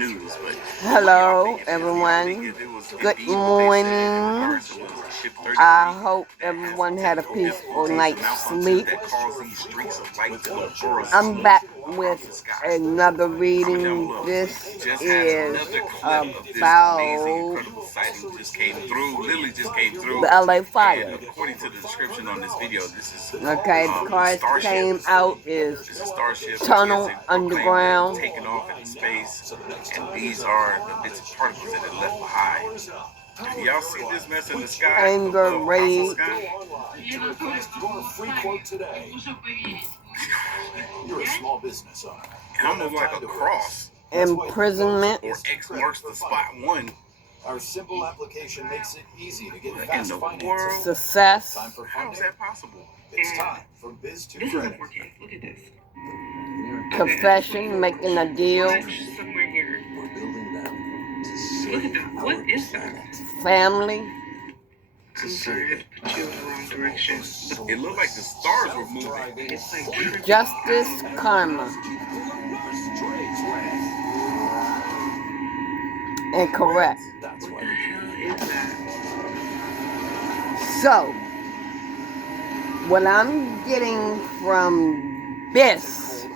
news, but hello, everyone. Good morning. I hope everyone had a peaceful night's sleep. I'm back with another reading. This is about the LA fire. According to the description on this video, this is okay. The cards came out is tunnel underground. Taken off into space, and these are the bits of particles that are left behind. Y'all see this mess in the sky? Anger, rage. You're a small business owner. It almost like a cross. Imprisonment. Or X marks the spot one. Our simple application makes it easy to get fast financing. Success. How is that possible? It's time for Biz 2 Credit. Look at this. Confession, making a deal. Somewhere here. We're building them to Look at save that. What is that? Family. I'm sorry, I had to put you in the wrong direction. It looked like the stars were moving. It's like Justice, karma. And correct. That's What why the hell is that? So, what I'm getting from this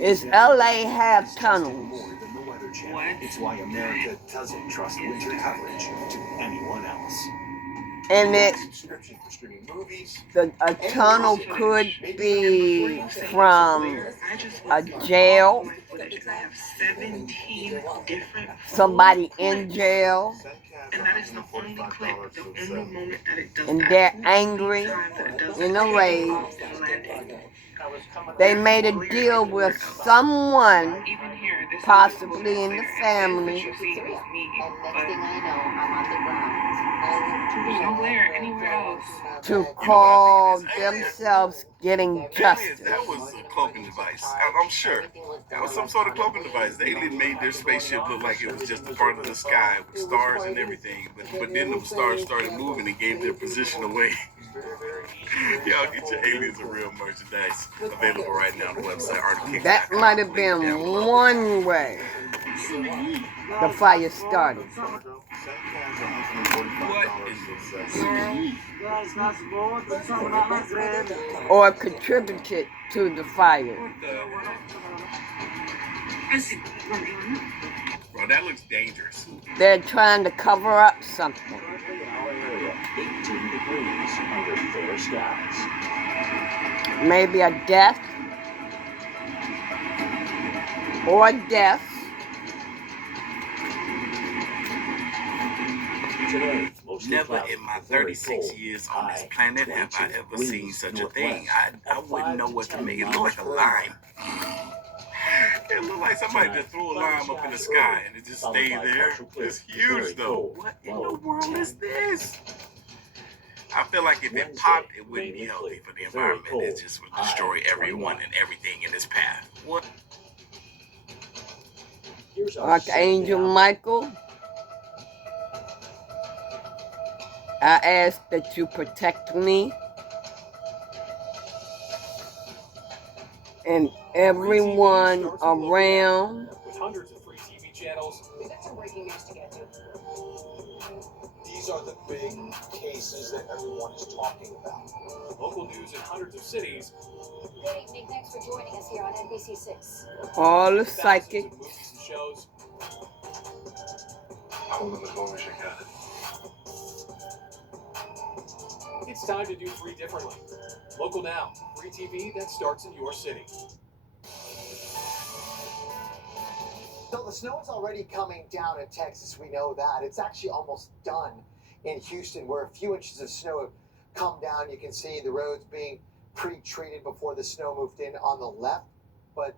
is LA have tunnels. What? It's why America doesn't trust winter coverage to anyone else. And Subscription for streaming movies. a tunnel could be from a jail, I have 17 different somebody in jail, and that is the only clip, the only moment that it does and that. they're angry, Time that it does in that. a rage. Landing. They made a deal with someone, Even here, this possibly in the family, you see, it was me, And next but thing I know, I'm on the ground. there's no glare anywhere else. to call themselves getting justice. That was a cloaking device. I'm sure. That was some sort of cloaking device. They made their spaceship look like it was just a part of the sky with stars and everything. But then the stars started moving and gave their position away. Y'all get your Aliens of Real merchandise available right now on the website. That might have been one way the fire started. Or contributed to the fire. Bro, that looks dangerous. They're trying to cover up something. 18 degrees under fair skies. Maybe a death. Or death. Today, mostly Never cloudy, in my very 36 cold. years on this High planet have I 22 ever seen winds such a thing. northwest. I wouldn't know what to make. It looked like a lime. It looked like somebody just threw a lime up in the sky and it just stayed there. It's huge though. What in the world is this? I feel like if it popped, it wouldn't be healthy for the environment. It just would destroy everyone and everything in its path. What? Archangel Michael, I ask that you protect me and everyone around. With hundreds of free TV channels. We got some breaking news to get to. These are the big cases that everyone is talking about. Local news in hundreds of cities. Good evening. Thanks for joining us here on NBC6. All the Thousands of psychics. movies and shows. It's time to do free differently. Local Now, free TV that starts in your city. So the snow is already coming down in Texas. We know that. It's actually almost done in Houston, where a few inches of snow have come down. You can see the roads being pre-treated before the snow moved in on the left. But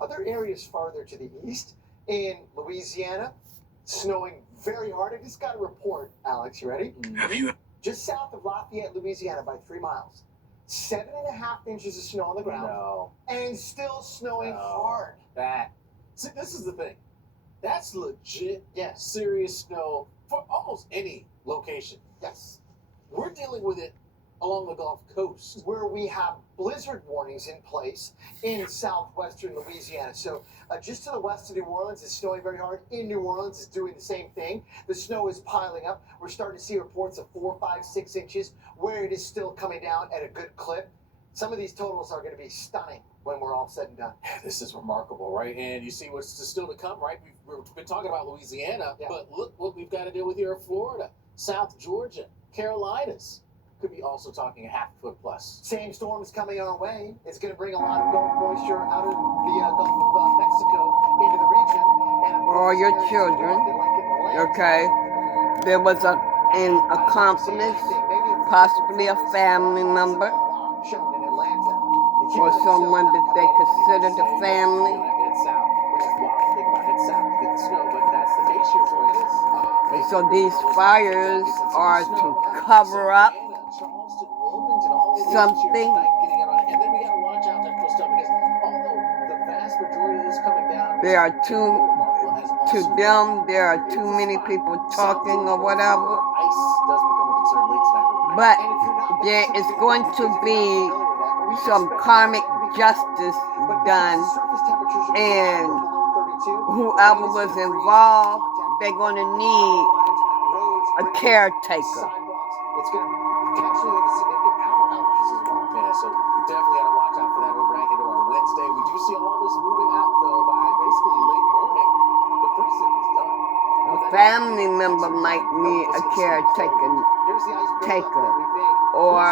other areas farther to the east, in Louisiana, snowing very hard. I just got a report, Alex. You ready? Have you? Just south of Lafayette, Louisiana, by 3 miles. 7.5 inches of snow on the ground. No. And still snowing No. hard. See, this is the thing. That's legit, Yes. serious snow for almost any location. Yes. We're dealing with it along the Gulf Coast. where we have blizzard warnings in place in southwestern Louisiana. So just to the west of New Orleans, it's snowing very hard. In New Orleans, it's doing the same thing. The snow is piling up. We're starting to see reports of 4, 5, 6 inches, where it is still coming down at a good clip. Some of these totals are going to be stunning when we're all said and done. This is remarkable, right? And you see what's still to come, right? We've been talking about Louisiana, but look what we've got to deal with here in Florida, South Georgia, Carolinas. Could be also talking a half foot plus. Same storm is coming our way. It's going to bring a lot of Gulf moisture out of the Gulf of Mexico into the region. And All your children. Okay. There was an accomplice, possibly a family member, or someone that they considered a family. So these fires are to cover up something. There are to them, there are too many people talking or whatever. But there is going to be some karmic justice done, and whoever was involved, they're going to need a caretaker. It's going to potentially lead to significant power outages as well. Yeah, so definitely got to watch out for that overnight into our Wednesday. We do see all this moving out, though, by basically late morning. The precinct is done. A family member might need a caretaker, or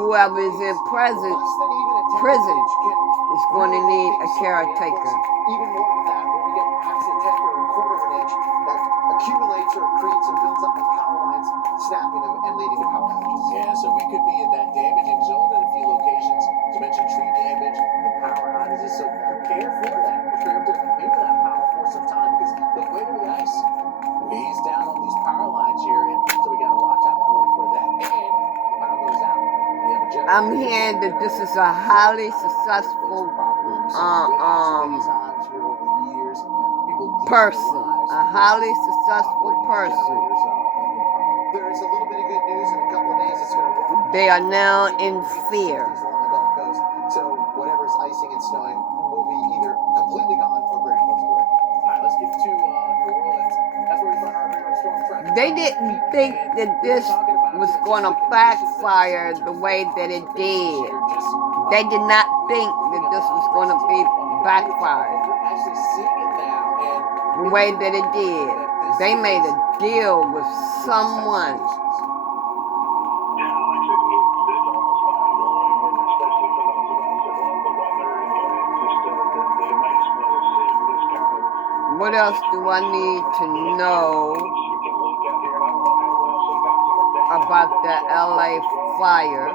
whoever is in prison is going to need a caretaker. Even more than that, when we get perhaps a tenth or a quarter of an inch, that accumulates or accretes and builds up the power lines, snapping them and leading to power outages. Yeah, so we could be in that damaging zone at a few locations, to mention tree damage and power outages. So prepare for that. Prepare to be with that power for some time, because the weight of the ice weighs down on these power lines here, and so we got to watch out for that. And the power goes out. I'm hearing that this is a highly successful person, a highly successful person. There is a little bit of good news. In a couple of days, it's going to warm. They are now in fear. So whatever's icing and snowing will be either completely gone or very close to it. All right, let's get to New Orleans. That's where we find our radar storm track. They didn't think that this was going to backfire the way that it did. They did not think that this was going to be backfired the way that it did. They made a deal with someone. What else do I need to know about the LA fire?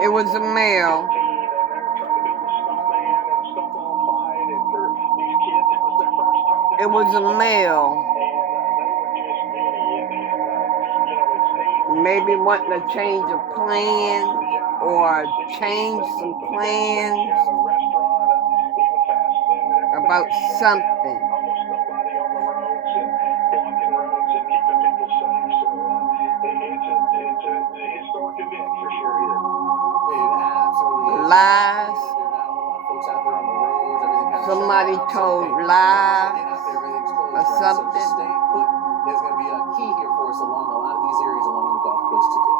It was a male. It was a male. Maybe wanting to change a plan or change some plans about something. Lies. Somebody told lies or something. There's going to be a key here for us along a lot of these areas along the Gulf Coast today.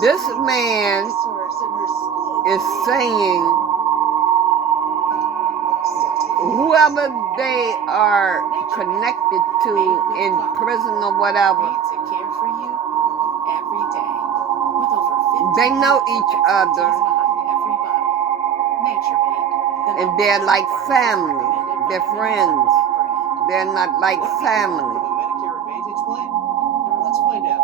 This man is saying whoever they are connected to in prison or whatever, They know each other, and they're like family. They're friends. They're not like family. Medicare Advantage plan? Let's find out. I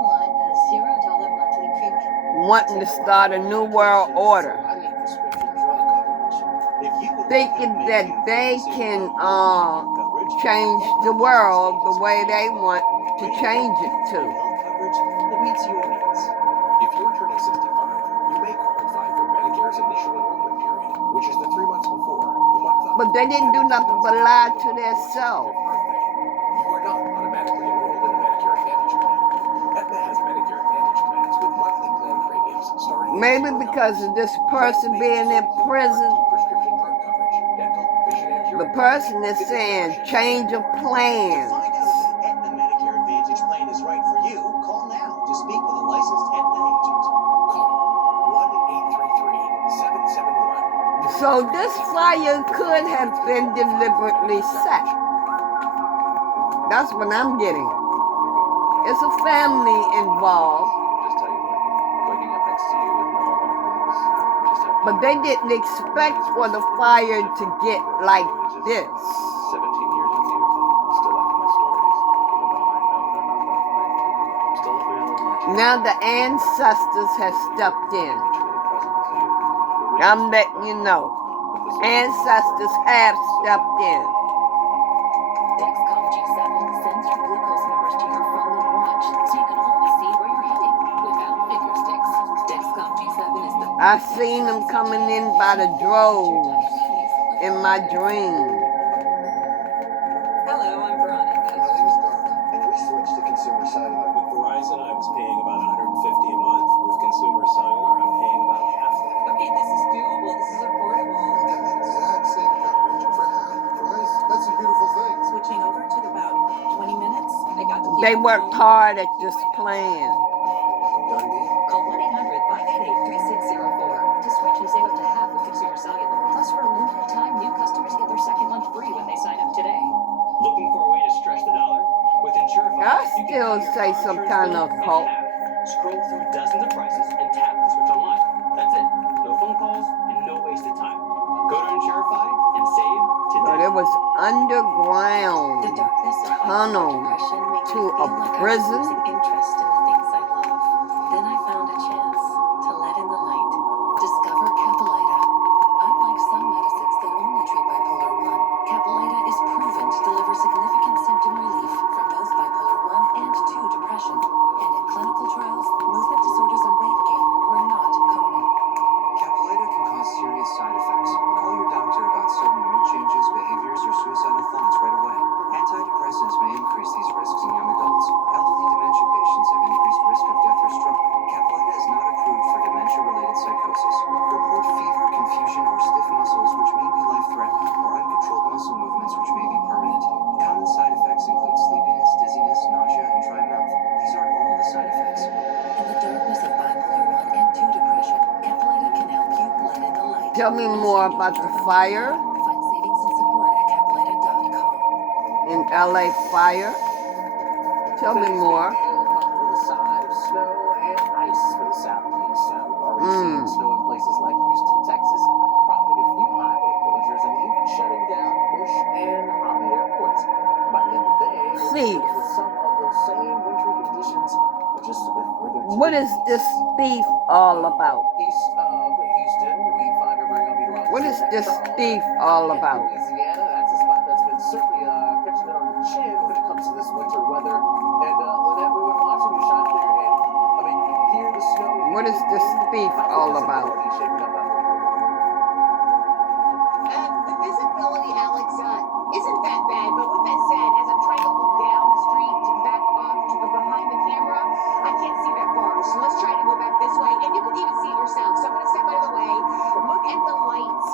want a $0 monthly premium. Wanting to start a new world order. I need prescription drug coverage. If you would Thinking like that they can change the world the way they want to change it to. health coverage that meets your needs. If you're turning 65, you may qualify for Medicare's initial enrollment period, which is the 3 months before the month of. But they didn't do nothing but lie to themselves. You are not automatically enrolled in a Medicare Advantage plan. Aetna has Medicare Advantage plans with monthly plan premiums starting. Maybe because of this person being in prison, prescription drug coverage, dental, vision, and the person is saying change of To plans. find out if the Aetna Medicare Advantage plan is right for you, call now to speak with a licensed Aetna agent. Call 1-833-771. So this fire could have been deliberately set. That's what I'm getting. It's a family involved. Just tell you, like, waking up next to you with no alarm clocks. Just But they didn't expect for the fire to get like this. 17 years with you, still after my stories, even though I know they're not that funny. I'm still a real little Now the ancestors have stepped in. truly present with you. I'm letting you know. Ancestors have stepped in. Dexcom G7 sends your glucose numbers to your phone and watch, so you can always see where you're heading without finger sticks. Dexcom G7 is the I seen them coming in by the droves in my dream. Hello, I'm Veronica. My name is Donna, and we switched to Consumer Cellular. With Verizon, I was paying about $150 a month. With Consumer Cellular, I'm paying about half that. Okay, this is doable. This is affordable. You get the exact same coverage for half the price. That's a beautiful thing. Switching over took about 20 minutes. I got to keep They my worked phone. hard at this plan. Done deal. Call 1-800-588-3604 to switch and save up to half with Consumer Cellular. Plus, for a limited time, new customers get their second month free when they sign up today. Looking for a way to stretch the dollar? With Insurify, I you can still cut your say car some insurance kind bill of in cult. half. Scroll through dozens of prices and tap to switch online. That's it. No phone calls and no wasted time. Go to Insurify and save But today. it was underground The darkness of tunnel depression makes to me a feel like I was prison. losing interest in the things I love. Then I found a chance to let in the light. Discover Capilita. Unlike some medicines that only treat bipolar 1, Capilita is proven to deliver significant symptom relief from both bipolar 1 and 2 depression. And in clinical trials, movement disorders and weight gain were not common. Capilita can cause serious side effects. Call your doctor about sudden mood changes, behaviors, or suicidal thoughts right away. Antidepressants may increase these risks in young adults. Elderly dementia patients have increased risk of death or stroke. Capilita is not approved for dementia-related psychosis. Report fever, confusion, or stiff muscles, which may be life-threatening, or uncontrolled muscle movements, which may be permanent. Common side effects include sleepiness, dizziness, nausea, and dry mouth. These aren't all the side effects. In the darkness of bipolar 1 and 2 depression, Capilita can help you let in the light. Tell me more about the fire Find savings and support at Capilita.com. in LA fire. Tell me more. With a side of snow and ice for the southeast. We've already seen snow in places like Houston, Texas, prompting a few highway closures and even shutting down Bush and Hobby airports. By the end of the day, we'll be Thief. dealing with some of those same wintry conditions, but just a bit further to What the is east. this thief all about? East of Houston, we find our very own meteorologist. What is this Charles thief all in about? Louisiana, that's a spot that's been certainly catching it on the chin when it comes to this winter weather. And Lynette, we were watching you shot there, and I mean, you can hear the snow. What is this thief all about? The visibility, Alex, isn't that bad. But with that said, as I'm trying to look down the street back off to behind the camera, I can't see that far. So let's try to go back this way, and you can even see it yourself. So I'm going to step out of the way. Look at the lights,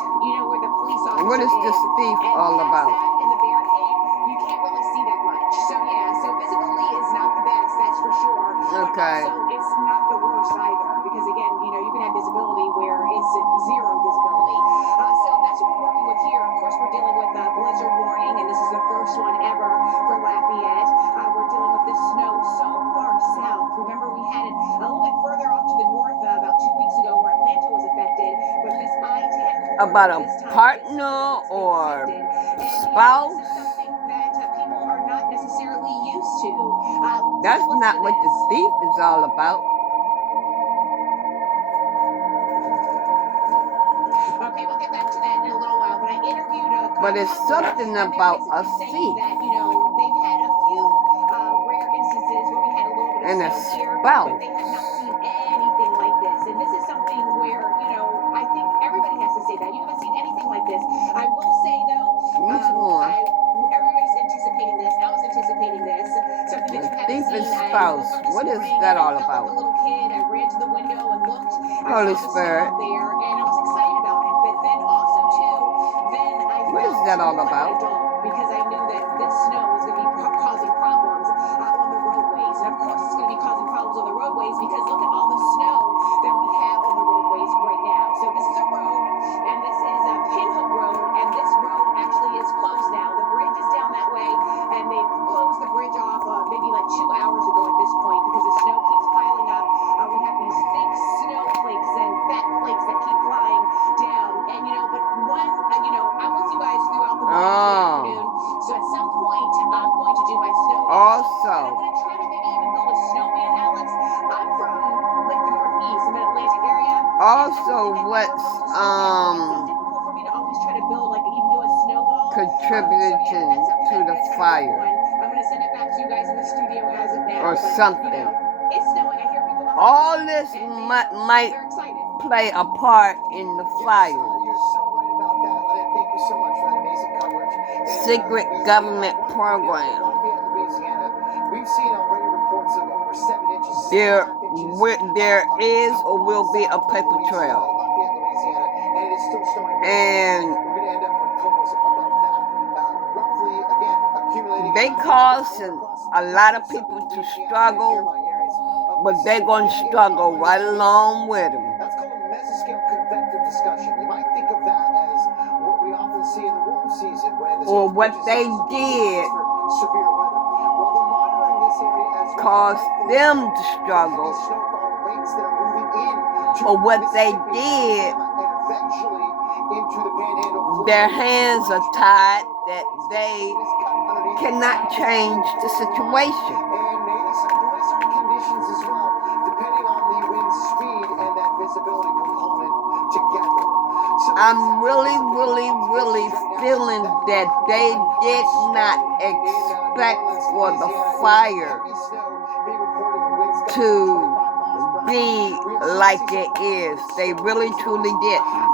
where the police officer What is this thief and all past about? that in the barricade, you can't really see that much. So yeah, so visibility is not the best, that's for sure. Okay. So it's not the worst either, because again, you can have visibility where it's zero visibility. So that's what we're working with here. Of course, we're dealing with blizzard warning, and this is the first one ever for Lafayette. We're dealing with this snow so far south. Remember, we had it a little bit further off to about a this time, partner it's or been shifted. And, spouse. this is something that people are not necessarily used to. That's Take a not listen what to the this. thief is all about. Okay, we'll get back to that in a little while. But I interviewed a But it's couple, something and they're about a basically saying thief that, they've had a few rare instances where we had a little bit of and a snow here, spouse. but they have not seen anything like this. And this is something where, I think everybody has to say that. You haven't seen anything like this. I will say, though, Which one? everybody's anticipating this. I was anticipating this. Something that you haven't Thief and seen. I spouse. woke up this What is morning that and I all felt about? like a little kid. I ran to the window and looked. I Holy saw the snow Spirit. out there, and I was excited about it. But then also, too, then I What is felt that all more like about? an adult because I knew that this snow was going to be causing problems on the roadways. And of course, it's going to be causing problems on the roadways because look at all the snow that we have on the roadways right now. So this is a road, and this is a Pinhook Road, and this road actually is closed now. The bridge is down that way, and they've closed the bridge off maybe like 2 hours ago at this point because the snow keeps piling up. We have these thick snowflakes and fat flakes that keep flying down. And but one, I'm with you guys throughout the morning and afternoon. So at some point, I'm going to do my snow. Also, I'm going to try to maybe even build a snowman, Alex. I'm from like the Northeast, I'm in Atlantic area. Also, what's it's so difficult for me to always try to build like even do a snowball. contributing to the fire I'm going to send it back to you guys in the studio as of now. or But, something? It's snowing. I hear people behind All me, this and might they're excited. play a part in the fire. You're so right about that, Lynette. Thank you so much for that amazing coverage. And, Secret government program. Lafayette, Louisiana, we've seen already reports of over 7 inches, 6.5 inches. There is or will be a paper trail. Lafayette, Louisiana, and it is still snowing. And we're going to end up with totals above that. Roughly, again, accumulating. they causing a lot of people to struggle, but they're going to struggle right along with them. That's called a mesoscale convective discussion. You might think of that as what we often see in the warm season when the or what they did severe weather. Well, they're monitoring this area as caused them to struggle, snowfall rates that are moving in or what they did, and eventually into the panhandle. their hands are tied that they cannot change the situation. And maybe some blizzard conditions as well, depending on the wind speed and that visibility component together. So I'm really feeling that they did not expect for the fire to be like it is. They really truly didn't.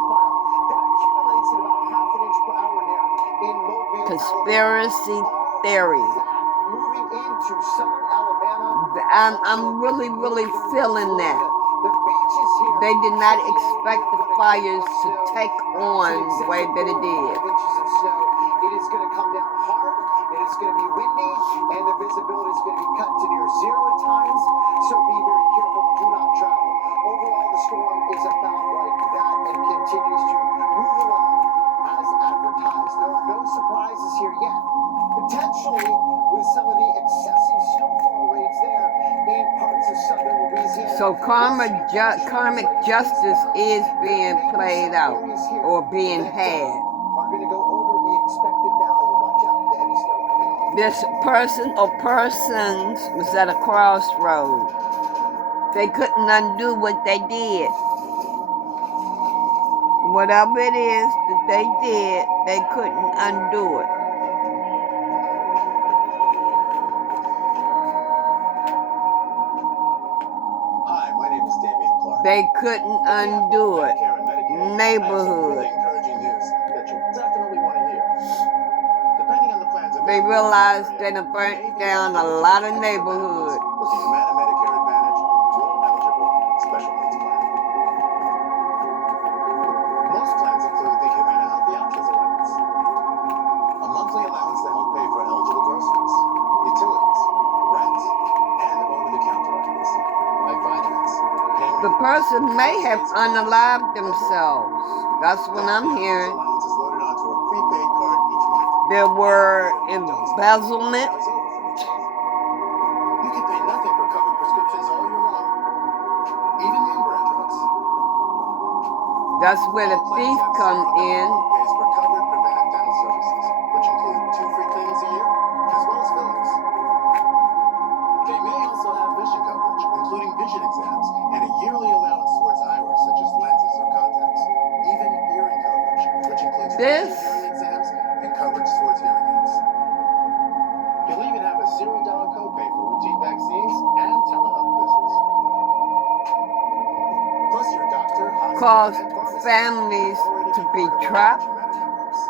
Conspiracy theory. I'm really feeling that. They did not expect the fires to take on the way that it did. It is going to come down hard, and it's going to be windy, and the visibility is going to be cut to near zero at times, so be very careful, do not travel. Overall, the storm is about like that and continues to move along as advertised. There are no surprises here yet. Potentially, with some of the excessive snowfall rates there in parts of southern Louisiana. So karmic justice is being played out or being had. Are going to go over the expected value. Watch out for the heavy snow coming on. This person or persons was at a crossroad. They couldn't undo what they did. Whatever it is that they did, they couldn't undo it. Hi, my name is Damian Clark. They couldn't undo it. Neighborhood. Encouraging news that you'll definitely want to hear. Depending on the plans They realized they done burnt down a lot of neighborhoods. The Humana Medicare Advantage dual eligible special needs plan. Most plans include the Humana Healthy Options Allowance, a monthly allowance to help pay for eligible groceries, utilities, rent, and over-the-counter items like vitamins. The person may have unalived themselves. That's what I'm hearing. Allowance is loaded onto a prepaid card each month. There were embezzlement. You can pay nothing for covered prescriptions all year long, even name brand drugs. That's where the All thief plans have come $0 in. co-pays for covered preventive dental services, which include 2 free cleanings a year, as well as fillings. They may also have vision coverage, including vision exams, and a yearly allowance towards eyewear, such as lenses or contacts. Even hearing coverage, which includes This hearing exams and coverage towards hearing aids. You'll even have a $0 copay for routine vaccines and telehealth visits. Plus, your doctor, hospital, caused and pharmacy families will already to be be part of our trapped Humana networks.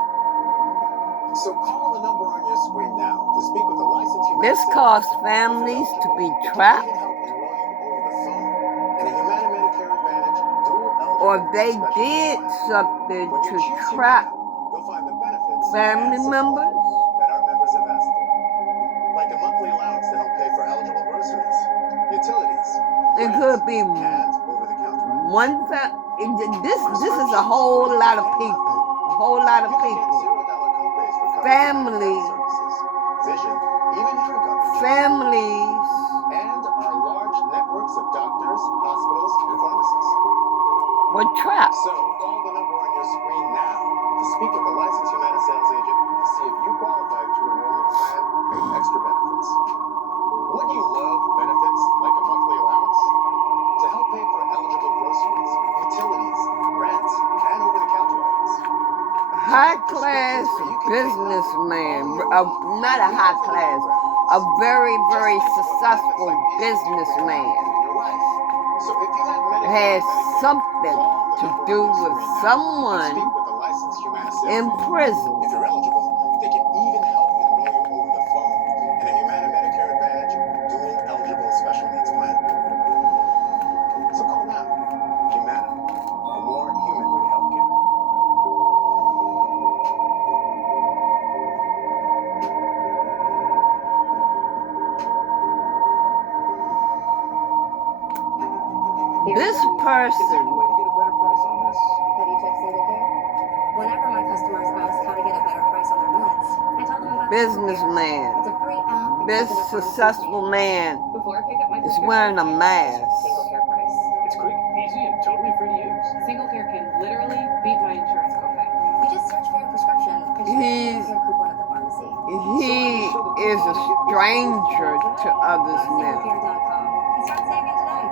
So call the number on your screen now to speak with a licensed Humana This sales caused agent. families If to you're be eligible, they can trapped, even help enroll you over the phone in a Humana Medicare Advantage dual or eligible they special needs did plan. something When you to choose trap Humana, you'll find the benefits family and support members. that our members have asked for, like a monthly allowance to help pay for eligible groceries, utilities, It rent, could be and over-the-counter items. one this is a whole lot of people. A whole lot of You can get people. $0 copays for covered Family, dental services, vision, even hearing coverage, families and our large networks of doctors, hospitals, and pharmacies. were trapped. So call the number on your screen now to speak with a licensed Humana sales agent to see if you qualify to enroll in a plan with extra benefits. Wouldn't you love benefits like a monthly allowance to help pay for eligible groceries, utilities, rent, and over-the-counter items? High class businessman, not a high class, a very, very successful businessman has something to do with someone in prison. If you're eligible, they can even help enroll you over the phone in a Humana Medicare Advantage dual eligible special needs plan. So call now. Humana, a more human way to healthcare. This Is there person, any way to get a better price on this? Have you checked Single Care? Whenever my customers ask how to get a better price on their meds, I tell them about businessman, It's a free app. this successful man Before I pick up my is wearing a mask. Single Care price. It's quick, easy, and totally free to use. Single Care can literally beat my insurance copay. You just search for your prescription and He's- your coupon at the pharmacy. He is a stranger to others now. Singlecare.com and start saving today.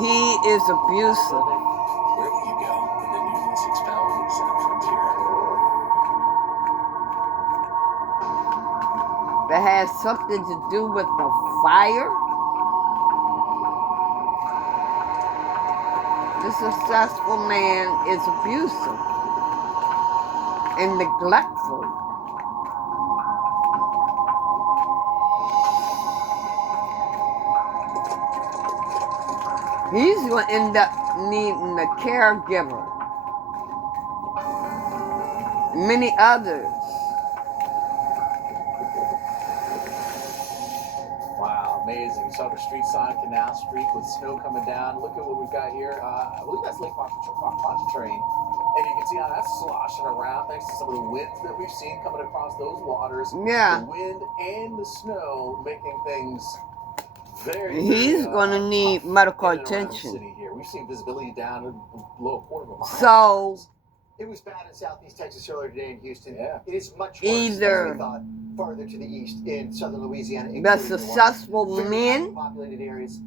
He is abusive. Where will you go in the new 6-pound Senate Frontier? That has something to do with the fire. The successful man is abusive and neglectful. He's going to end up needing a caregiver. Many others. Wow, amazing. You saw the street sign, Canal Street, with snow coming down. Look at what we've got here. I believe that's Lake Pontchartrain. And you can see how that's sloshing around thanks to some of the winds that we've seen coming across those waters. Yeah. The wind and the snow making things He's going to need medical attention. Here. We've seen visibility down below a quarter of a mile. So, it was bad in southeast Texas earlier today in Houston. Yeah. It is much worse Either as we thought, farther to the east in southern Louisiana. the including successful Milwaukee. men Populated areas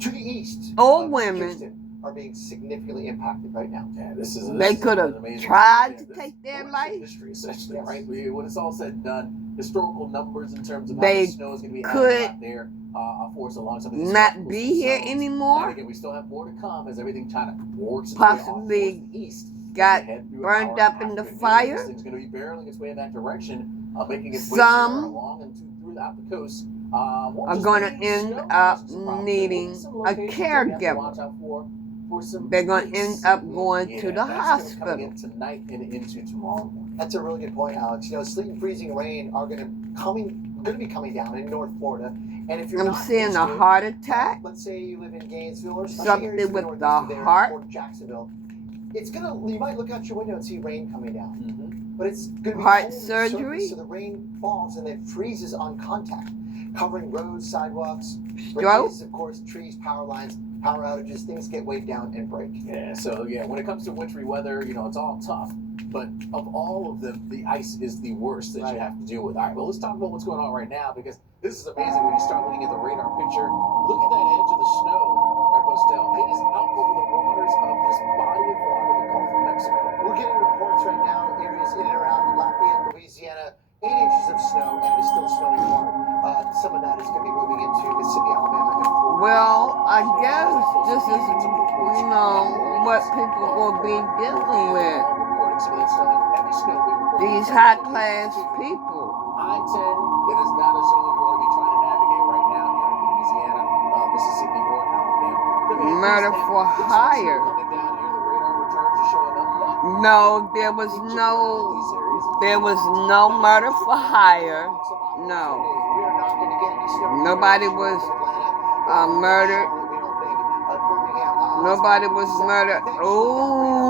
to the east or of women, Houston are being significantly impacted right now. Yeah, this is they could have tried to take their life. Industry, essentially, right? When it's all said and done, historical numbers in terms of how They much snow is going to be could added out there for us along some of these not coastal be here zones. anymore. And again, we still have more to come as everything kind of works its Possibly way off towards the east. got Head through burned our up in the African fire. neighbors. This thing's going to be barreling its way in that direction, making its Some way along and throughout the coast. are going to end up needing a caregiver. They're going to end up going to the hospital. Tonight and into tomorrow morning. That's a really good point, Alex. You know, sleet and freezing rain are going to be coming down in North Florida. And if you're I'm not seeing used a to it, heart attack. let's say you live in Gainesville or Something areas with northeast the of there, heart. or Jacksonville. It's you might look out your window and see rain coming down. But it's going to be Heart cold surgery? surface, so the rain falls and it freezes on contact. covering roads, sidewalks, Stroke? bridges, of course, trees, power lines, power outages, things get weighed down and break. Yeah, so yeah, when it comes to wintry weather, it's all tough. But of all of them, the ice is the worst that you have to deal with. All right, well, let's talk about what's going on right now, because this is amazing when you start looking at the radar picture. Look at that edge of the snow, right, Postel. It is out over the waters of this body of water, the Gulf of Mexico. We're getting reports right now, areas in and around Lafayette, Louisiana, 8 inches of snow, and it's still snowing hard. Some of that is going to be moving into Mississippi, Alabama, and Florida. Well, I guess this is, what people will be dealing with. These high-class people. I-10, it is not a zone you want to be trying to navigate right now here in Louisiana, Mississippi, or Alabama. Murder for hire. No, there was no murder for hire. No. Nobody was murdered. Nobody was murdered. Ooh.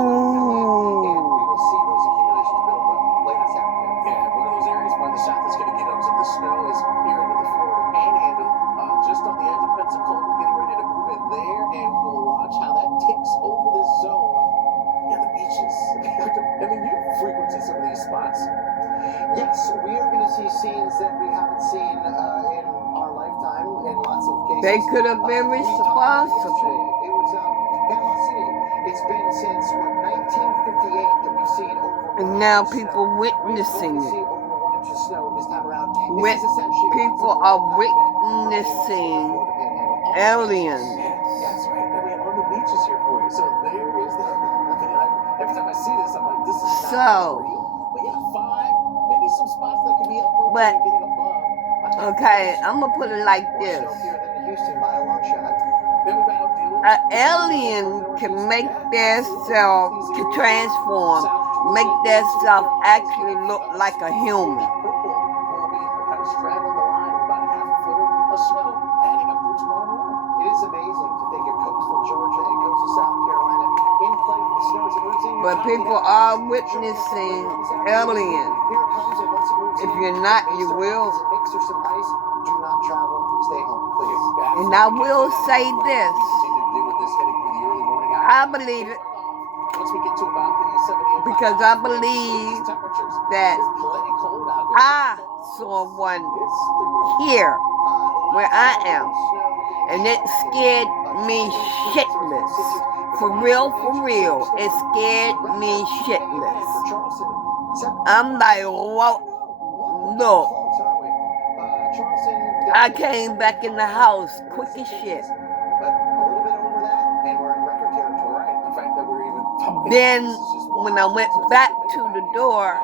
Yes, we are going to see scenes that we haven't seen in our lifetime in lots of cases. They could have been responsible. It was Panama City. It's been since 1958 that we've seen over. And now people witnessing it. Over 1 inch of snow this time around. People are witnessing aliens. That's right. I mean, on the beaches here for you. So there is the. Every time I see this, I'm like, this is not real. But yeah, 5, maybe some spots that could be appropriate getting above. Okay, I'm gonna put it like this. An alien can make themselves to transform, make themselves actually look like a human. It is amazing to think of coastal Georgia and coastal South Carolina in play for the snow as it moves in. But people are witnessing aliens. If you're not, you will. Mix or some ice, do not travel, stay home, please. And I will say this. I believe it. Because I believe that I saw one here where I am. And it scared me shitless. For real, it scared me shitless. I'm like, whoa, look. I came back in the house quick as shit. Then, when I went back to the door,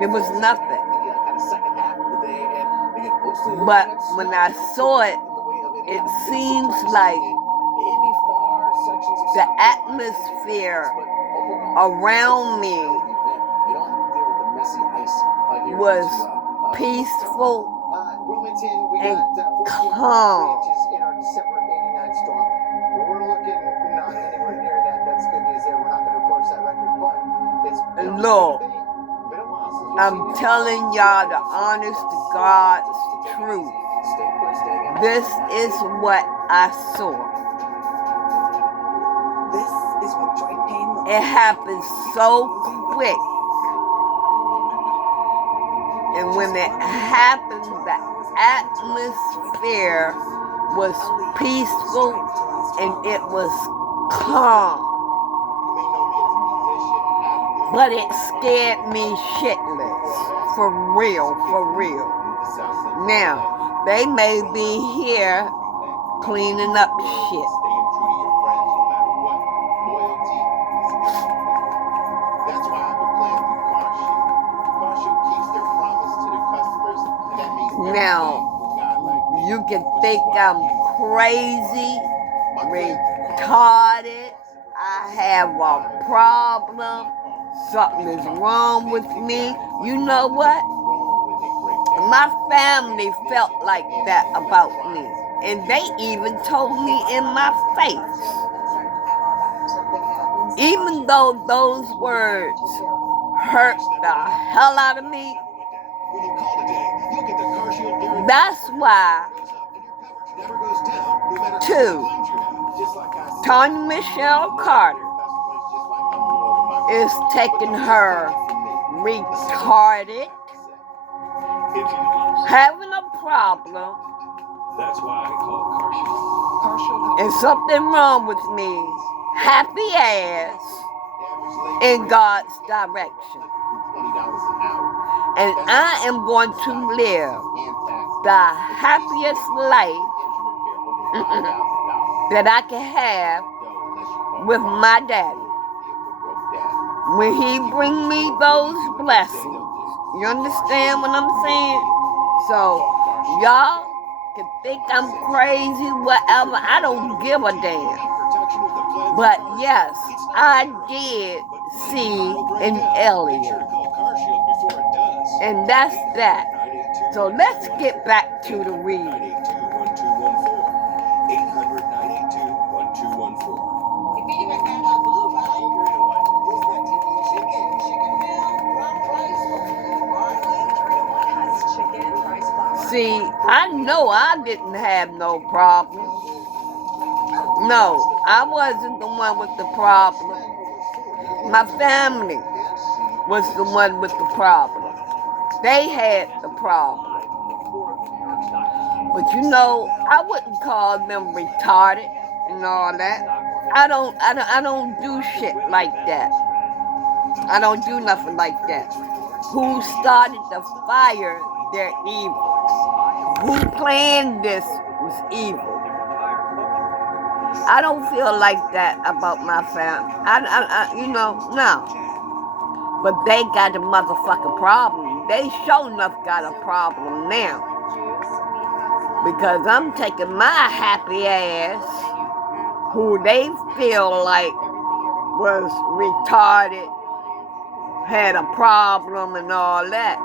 there was nothing. But when I saw it, it seems like the atmosphere around me was peaceful and calm. Look, I'm telling y'all the honest to God's truth. This is what I saw. It happened so quick. And when it happened, the atmosphere was peaceful and it was calm. But it scared me shitless. For real. Now, they may be here cleaning up shit. Now, you can think I'm crazy, retarded, I have a problem, something is wrong with me. You know what? My family felt like that about me. And they even told me in my face. Even though those words hurt the hell out of me, That's why, too, Tony Michelle Carter is taking her retarded, having a problem, and something wrong with me, happy ass, in God's direction. And I am going to live the happiest life that I can have with my daddy. When he bring me those blessings, you understand what I'm saying? So, y'all can think I'm crazy, whatever. I don't give a damn. But yes, I did see an alien. And that's that. So let's get back to the reading. See, I know I didn't have no problem. No, I wasn't the one with the problem. My family was the one with the problem. They had the problem. But you know, I wouldn't call them retarded and all that. I don't do shit like that. I don't do nothing like that. Who started the fire, they're evil. Who planned this was evil. I don't feel like that about my family. No. But they got a motherfucking problem. They sure enough got a problem now. Because I'm taking my happy ass, who they feel like was retarded, had a problem and all that,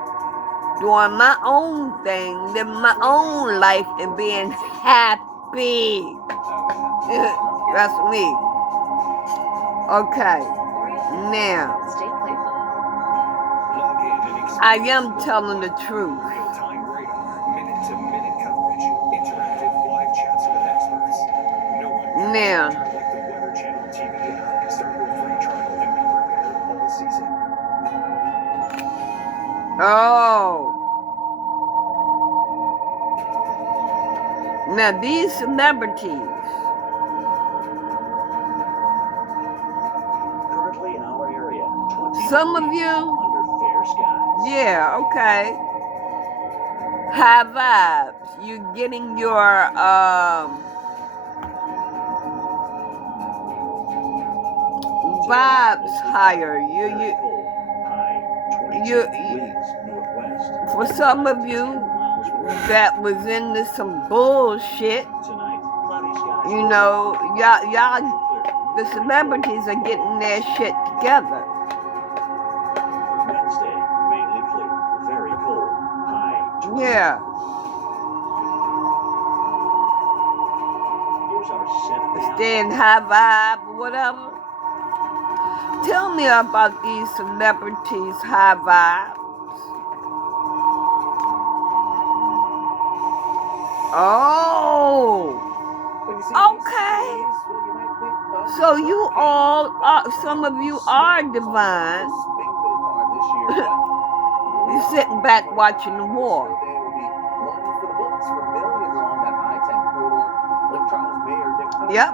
doing my own thing, living my own life and being happy. That's me. Okay. Now, I am telling the truth. Now, oh. Now these celebrities. Currently in our area, some of you, under fair skies. Yeah, okay. High vibes. You're getting your vibes higher. You for some of you that was into some bullshit, you know, y'all, the celebrities are getting their shit together. Wednesday, mainly clear, very cold, high 20. Yeah. Here's our 7 Staying high vibe or whatever. Tell me about these celebrities' high vibes. Oh, okay. So you all are, some of you are divine. You're sitting back watching the war. Yep.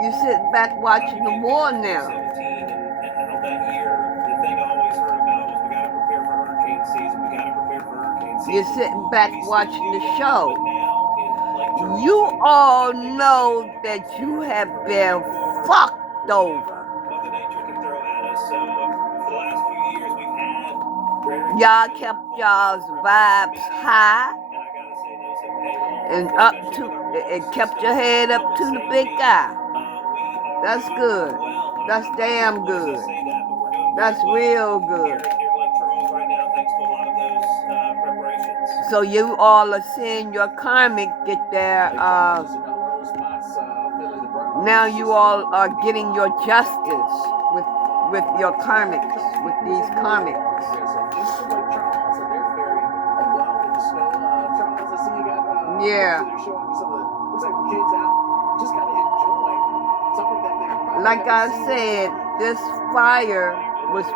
You're sitting back watching the war now. You're sitting back watching the show. You all know that you have been fucked over. Y'all kept y'all's vibes high and up to, it kept your head up to the big guy. That's good. That's damn good. That's real good. So you all are seeing your karmic get there. Now you all are getting your justice with your karmics, with these karmics. Yeah. They're showing some of the, looks like the kids out, just kind of enjoying something that they probably Like I haven't seen in a said, long time. this fire was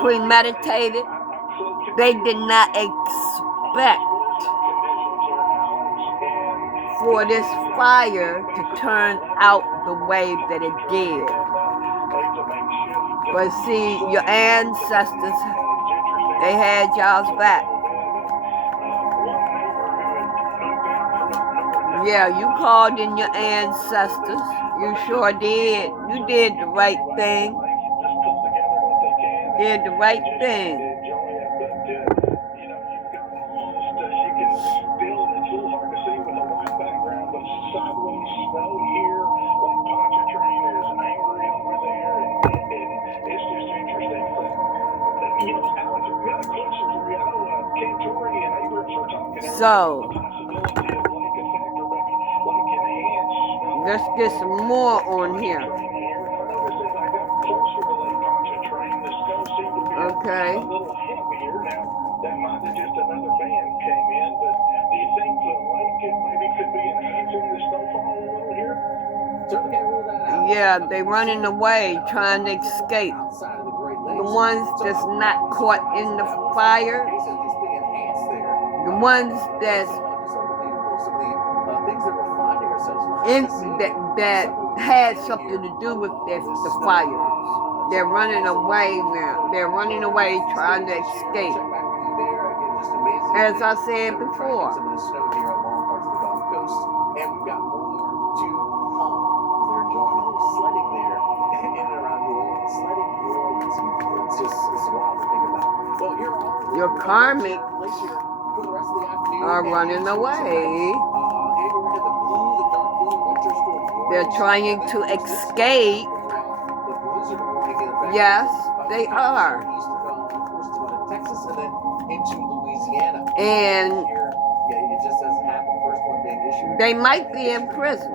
premeditated. They did not expect for this fire to turn out the way that it did. But see, your ancestors, they had y'all's back. Yeah, you called in your ancestors. You sure did. You did the right thing. Did the right thing. So, let's get some more on here. Okay. That might have just another band came in, but do you think the lake maybe could be enhancing the snowfall a little here? Certainly can't rule that out. Yeah, they running away, trying to escape. Outside of the Great The Lakes. ones that's not caught in the fire, the ones that's that had something to do with the fires. They're running away now. They're running away, trying to escape. As I said before. Some of the snow here along parts of the Gulf Coast, and we've got more to come. They're enjoying a little sledding there in and around New Orleans. Sledding in New Orleans. It's wild to think about. Well, here are Your Karmics are running away. They're trying to escape. Yes, they are. And they might be in prison.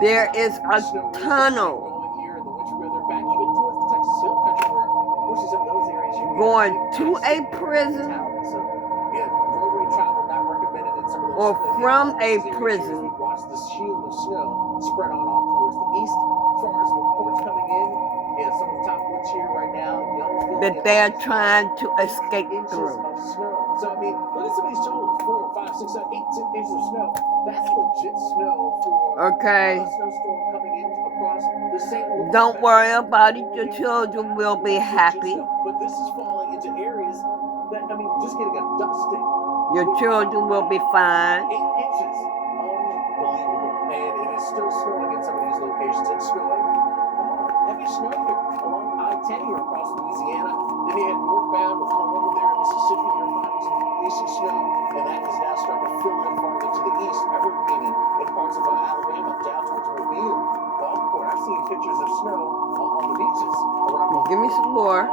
There is a tunnel going to a prison or from a prison that they're trying to escape through. So, I mean, look at some of these totals 4, 5, 6, 7, 8 inches of snow. That's legit snow for okay. a snowstorm coming in across the St. Louis. Don't worry about it. Your children will be happy. But this is falling into areas that, I mean, just getting a dusting. Your children will be fine. 8 inches. Unbelievable. And it is still snowing in some of these locations. It's snowing. Heavy snow here along I-10 here across Louisiana. Then you head northbound with home over there in Mississippi. You're finding some decent snow. And that is now starting to fill in farther to the east. Evergreen in parts of Alabama down towards Mobile. Gulfport. I've seen pictures of snow on the beaches around Mobile. Give me some more.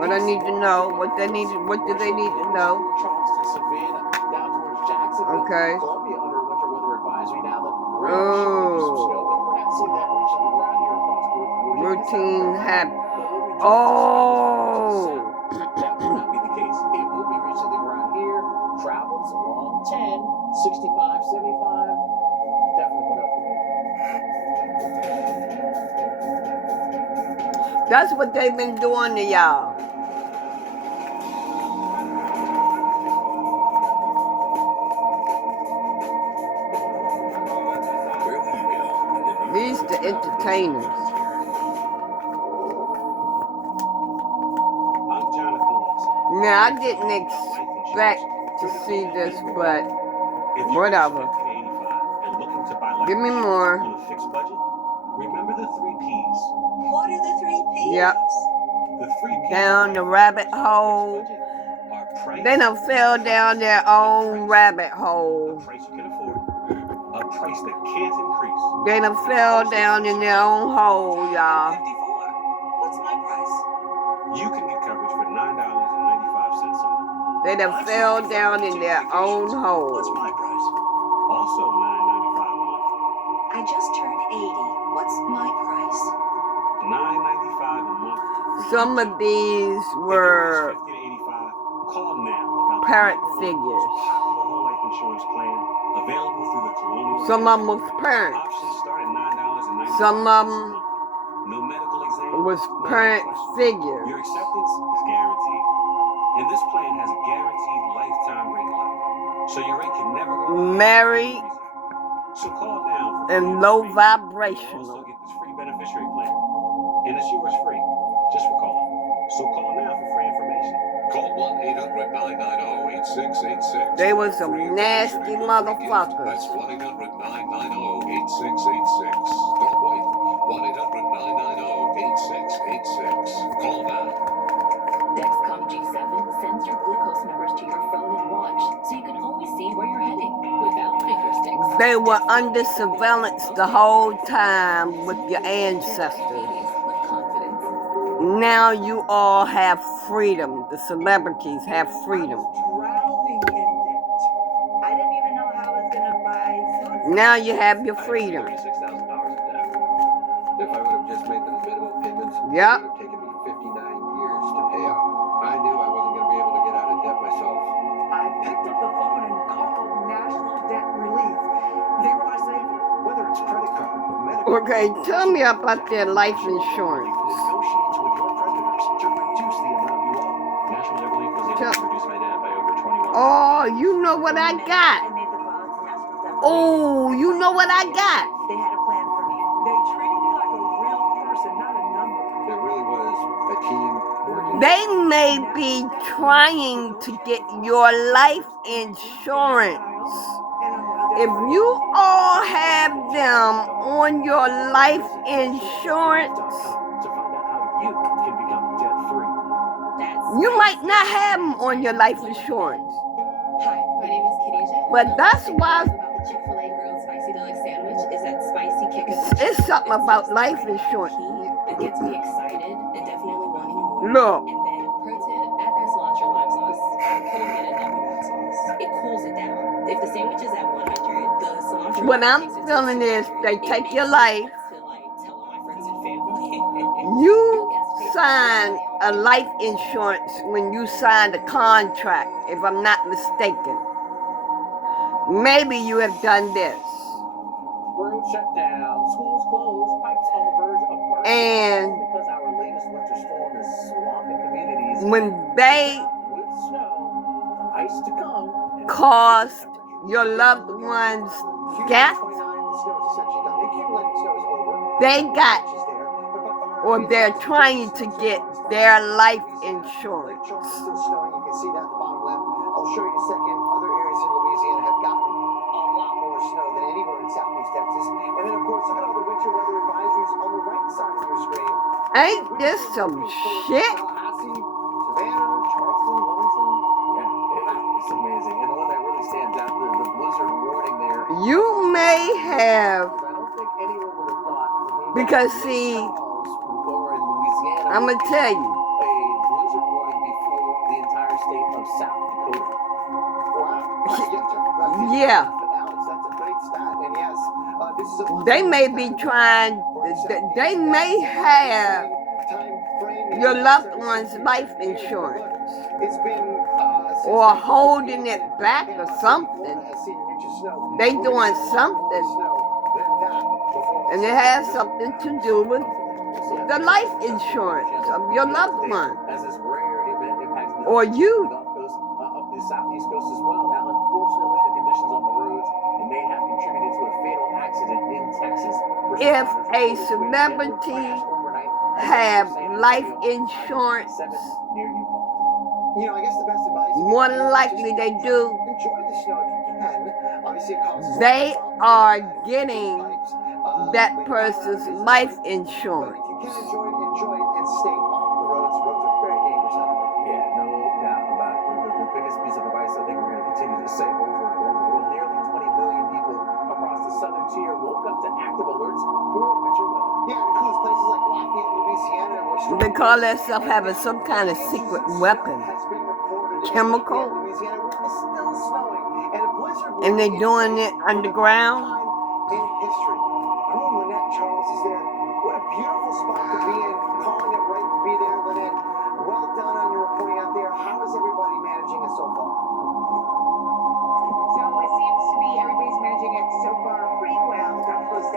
What I need to know. What do they need to know? Okay. Routine habit. Oh. That will not be the case. It will be reaching the ground here. Travels along 10, 65, 75. Definitely went up. That's what they've been doing to y'all. These the entertainers. Now, I didn't expect to see this, but whatever. Give me more. Remember the 3 P's. What are the 3 P's? Yep. The 3 P's down the rabbit hole. They done fell down their own rabbit hole. A price you can afford. A price that can't increase. They done fell down in their own hole, y'all. What's my price? You can get coverage for $9.95 a month. They done fell down in their own hole. What's my price? Also $9.95 a month. I just turned 80. What's my price? $9.95 a month for Some of these were If you're age 50 to 85, call now about parent the figures. popular whole life insurance plan available through the Colonial. Some of them was parents. Options start at $9.95 Some of a them month. No medical exam. was no parent health questions. figures. Your acceptance is guaranteed. And this plan has a guaranteed lifetime rate lock. So your rate can never go up. Married So call now for and free low information. You'll also vibrational. get this free beneficiary plan. And it's yours free, just for calling. So call now for free information. Call 1-800-990-8686. They were some Free nasty information and your free gift. motherfuckers. That's 1-800-990-8686. Don't wait. 1-800-990-8686. Call now. Dexcom G7 sends your glucose numbers to your phone and watch, so you can always see where you're heading without finger sticks. They were under surveillance the whole time with your ancestors. With confidence. Now you all have freedom. The celebrities have freedom. Drowning in debt. I didn't even know how I was gonna buy suicide. Now you have your freedom. $36,000 in debt. If I would have just made the minimum payments, Yep. it would have taken me 59 years to pay off. I knew I wasn't going to be able to get out of debt myself. I picked up the phone and called National Debt Relief. They were my savior. Whether it's credit card, medical, Okay, tell me about their life insurance. negotiates with your creditors to reduce the amount you owe. National Debt Relief was able to reduce my debt by over 21. Oh, you know what I got. I made the call to National Debt Relief. Oh, you know what I got. They had a plan for me. They treated me like a real person, not a number. It really was a team working. They may be trying to get your life insurance. If you all have them on your life insurance, to find out how you can become debt free. you might not have them on your life insurance. Hi, my name is Khadijah. But that's why About the Chick-fil-A grilled spicy deluxe sandwich is that spicy kick of the it's something about life insurance. It gets me excited and definitely wanting more. Look, And then, pro tip, add that cilantro lime sauce. I couldn't get enough of that sauce. It cools it down. If the sandwich is at 100, the cilantro what lime I'm takes it to feeling is 200. they It take makes your me life, want to, like, tell all my friends and family. you sign a life insurance when you signed a contract, if I'm not mistaken. Maybe you have done this. Road shut down, schools closed, pipes on the verge of burst. And Because our latest winter storm is swamping communities. when they With snow, ice to come. and caused your loved ones death, they got or they're trying to get their life insurance. Lake Charles is still snowing. You can see that at the bottom left. I'll show you in a second. Other areas in Louisiana have gotten a lot more snow than anywhere in southeast Texas. And then, of course, look at all the winter weather advisories on the right side of your screen. Ain't this some shit? Tallahassee, Savannah, Charleston, Wellington. Yeah, it's amazing. And the one that really stands out, the blizzard warning there. You may have, I don't think anyone would have thought. because see, Or in Louisiana. I'm gonna tell you, A blizzard warning before the entire state of South Dakota. Wow. yeah, Alex, that's a great stat. And yes, this is a they may be trying, they may have your loved one's life insurance It's been or holding it back or something. They doing something, and it has something to do with the life insurance of your loved one As this rare event impacts the or you. Gulf Coast, up the southeast coast as well. Now, unfortunately, the conditions on the roads may have contributed to a fatal accident in Texas. If a celebrity have life insurance, Near Utah. You know, I guess the best advice. more than likely they do, Enjoy the snow if you can. Obviously, it causes they are getting that person's life insurance. If you can enjoy it and stay off the roads. The roads are very dangerous out there. Yeah, no doubt about it. The biggest piece of advice I think we're going to continue to say over and over. Well, nearly 20 million people across the southern tier woke up to active alerts for winter weather. Yeah, it includes places like Lafayette, Louisiana, where They call themselves having some kind of secret weapon, has been reported in chemical, Louisiana, where it's still snowing, and a blizzard and they warning doing is it underground. in history. Our own Lynette Charles is there. What a beautiful spot to be in. Calling it right to be there, Lynette.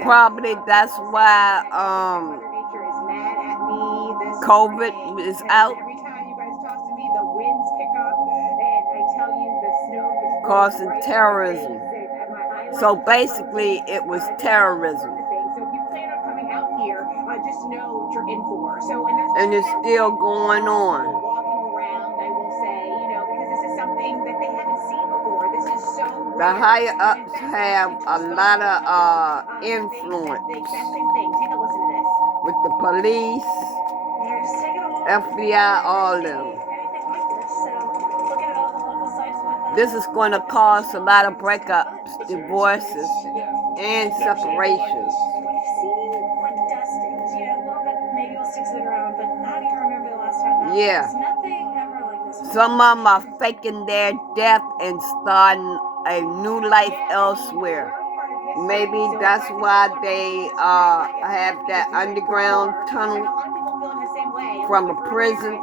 Probably that's why COVID is out. Every time you guys talk to me, the winds pick up, and I tell you, the snow is Causing terrorism. So basically, it was terrorism. So if you plan on coming out here, just know what you're in for. And it's still going on. Walking around, I will say, because this is something that they haven't seen before. This is so The higher ups have a lot of influence with the police, FBI, all of them. This is going to cause a lot of breakups, divorces, and separations. Yeah. Some of them are faking their death and starting a new life elsewhere. Maybe that's why they have that underground tunnel from a prison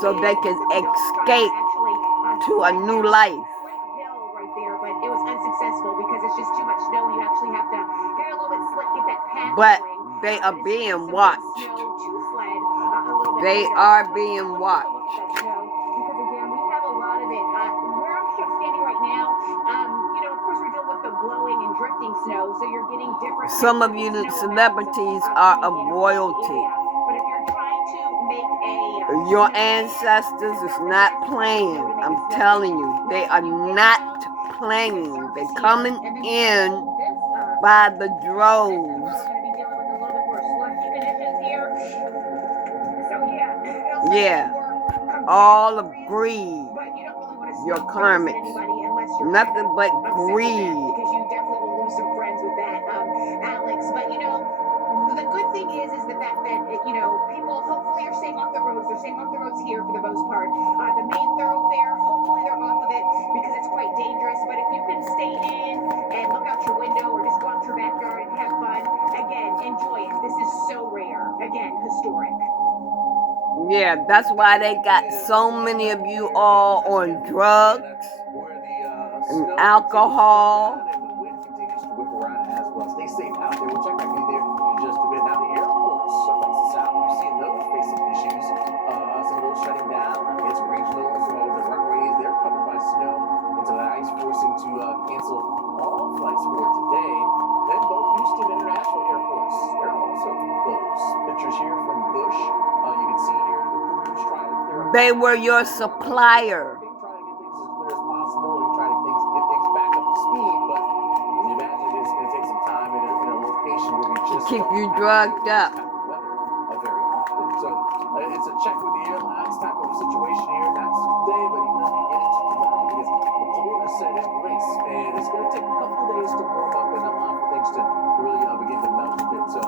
so they can escape to a new life. But it was unsuccessful because it's just too much snow. You actually have to get a little bit slick, get that path. But they are being watched. They are being watched. Because again, we have a lot of it. Where I'm standing right now, of course we're dealing with the blowing and drifting snow, so you're getting different. Some of you celebrities are of royalty. But if you're trying to make your ancestors is not playing. I'm telling you, they are not playing. They're coming in by the droves. Yeah, all of greed. Your karmics, nothing but greed. Because you definitely will lose some friends with that, Alex. But the good thing is the fact that people hopefully are staying off the roads. They're staying off the roads here for the most part. The main thoroughfare, hopefully they're off of it because it's quite dangerous. But if you can stay in and look out your window or just go out your backyard and have fun, again, enjoy it. This is so rare. Again, historic. Yeah, that's why they got so many of you all on drugs and alcohol. Stay safe out there. We'll check back in there in just a bit. Now, the airports across the south, we've seen those face some issues. Some of those shutting down. It's regionals, the runways, they're covered by snow. And so the ice forcing to cancel all flights for today. Then both Houston International airports, they're also closed. Pictures here from Bush. You can see here the crews trying to clear up. They were your supplier. Trying to get things as clear as possible and trying to get things back up to speed, but you imagine it's going to take some time in a location where we just keep you drugged up. Very often. So it's a check with the airlines type of situation here. Not today, but even as we get into tomorrow, because the cold is set in place, and it's going to take a couple of days to warm up and allow for things to really begin to melt a bit. So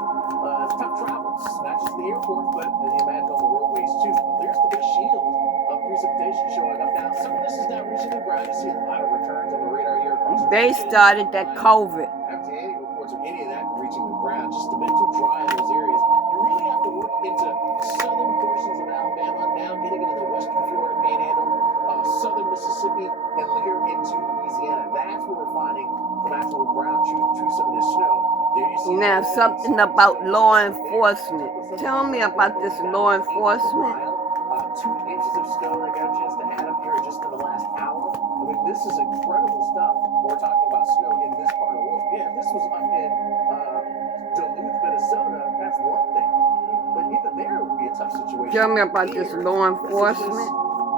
it's tough travels, not just the airport, but as you imagine on the roadways too. There's the big shield of precipitation showing up now. Some of this is not reaching the ground. You see a lot of returns on the radar here. They started that COVID. I haven't seen any reports of any of that reaching the ground. Just a bit too dry in those areas. You really have to work into southern portions of Alabama, now getting into the western Florida panhandle, southern Mississippi, and here into Louisiana. That's where we're finding some actual ground truth to some of this snow. Now, something about law enforcement. Tell me about this law enforcement. 2 inches of snow I got a chance to add up here just in the last hour. I mean, this is incredible stuff. We're talking about snow in this part of the world. Yeah, if this was up in Duluth, Minnesota, that's one thing. But even there, it would be a tough situation. Tell me about this law enforcement.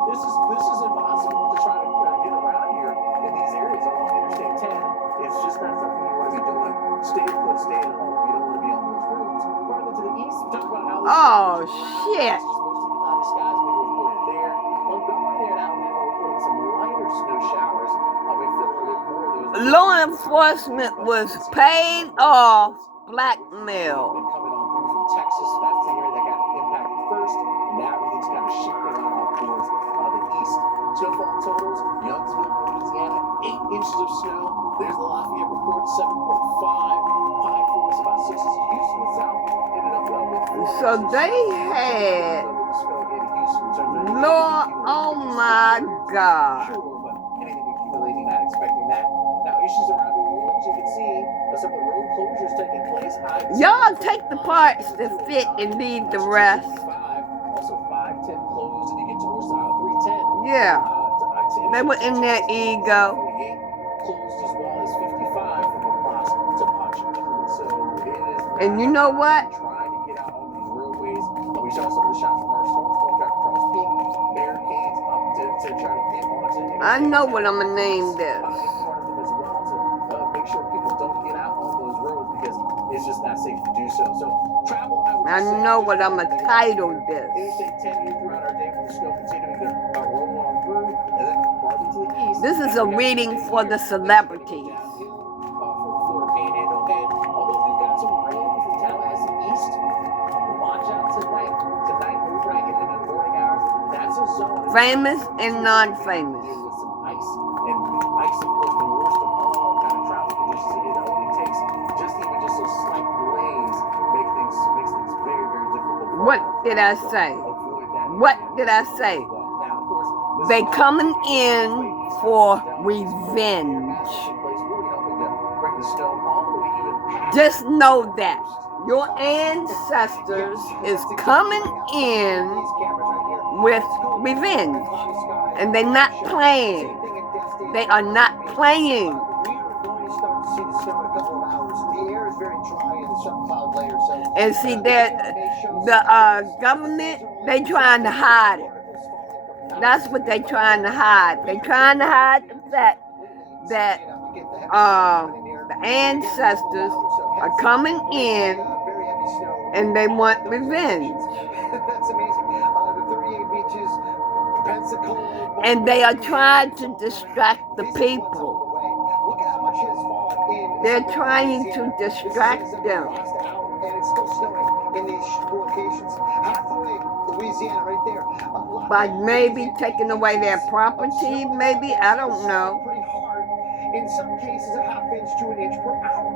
This is impossible to try to get around here in these areas along Interstate 10. It's just not something you want to be doing. Stay put, stay at home. You don't want to be on those roads. Farther to the east, we talked about how oh, shit. The skies being reported there. Montgomery there in Alabama reporting some lighter snow showers. We feel a little bit more of those. Law enforcement was paid off blackmail. Coming on through from Texas, that's the area that got impacted first, and now everything's kind of shifting on off towards the east. Snowfall totals: Youngsville, Louisiana, 8 inches of snow. There's the Lafayette report, 7.5. Pine Forest, about 6 inches. Houston south ended up with 4. So they had. Lord, oh my God. Sure, but anything accumulating, not expecting that. Now, issues around New Orleans, you can see some of the road closures taking place. Y'all take the parts that fit and leave the rest. Also 510 closed, and you get towards 310. Yeah. To They were in their ego. 48 closed as well as 55 from LaPlace to Ponchatoula. So it is. And you know what? Trying to get out on these roadways. We saw some of the shots from our storm track across Peak, barricades up to try to get onto. I know what I'm gonna name this. In front of them as well to make sure people don't get out on those roads because it's just not safe to do so. So travel. I know what I'm gonna title this. Interstate 10 here throughout our day with the snow continuing to roll on through, and then farther to the east. This is a reading for the celebrities. Florida Panhandle, and although we've got some rain from Tallahassee east, watch out tonight, overnight into the morning hours. That's a zone. Famous and non-famous. With some ice, and ice, of course, the worst of all kind of travel conditions. It only takes just a slight glaze makes things very, very difficult. What did I say? What did I say? They coming in for revenge. Just know that your ancestors is coming in with revenge. And they're not playing. They are not playing. And see, the government, they trying to hide it. That's what they trying to hide. They trying to hide the fact that the ancestors are coming in and they want revenge. And they are trying to distract the people. They're trying to distract them. And it's still snowing in these locations. Halfway, Louisiana, right there. By maybe taking away their property, maybe, I don't know. Pretty hard. In some cases, a half inch to an inch per hour.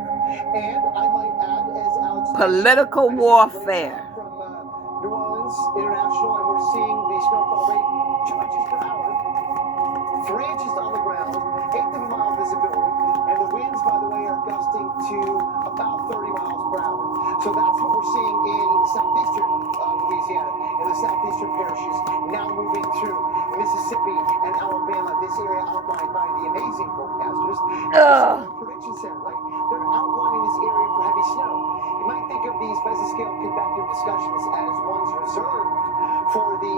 And I might add, as Alex political warfare. From New Orleans International, and we're seeing the snowfall rate 2 inches per hour, 3 inches on the ground, 1/8 of a mile visibility, and the winds, by the way, are gusting to about 30 miles per hour. So that's what we're seeing in southeastern Louisiana, in the southeastern parishes, now moving through Mississippi and Alabama, this area outlined by the amazing forecasters. Prediction center, right? They're outlining this area for heavy snow. You might think of these mesoscale convective discussions as ones reserved for the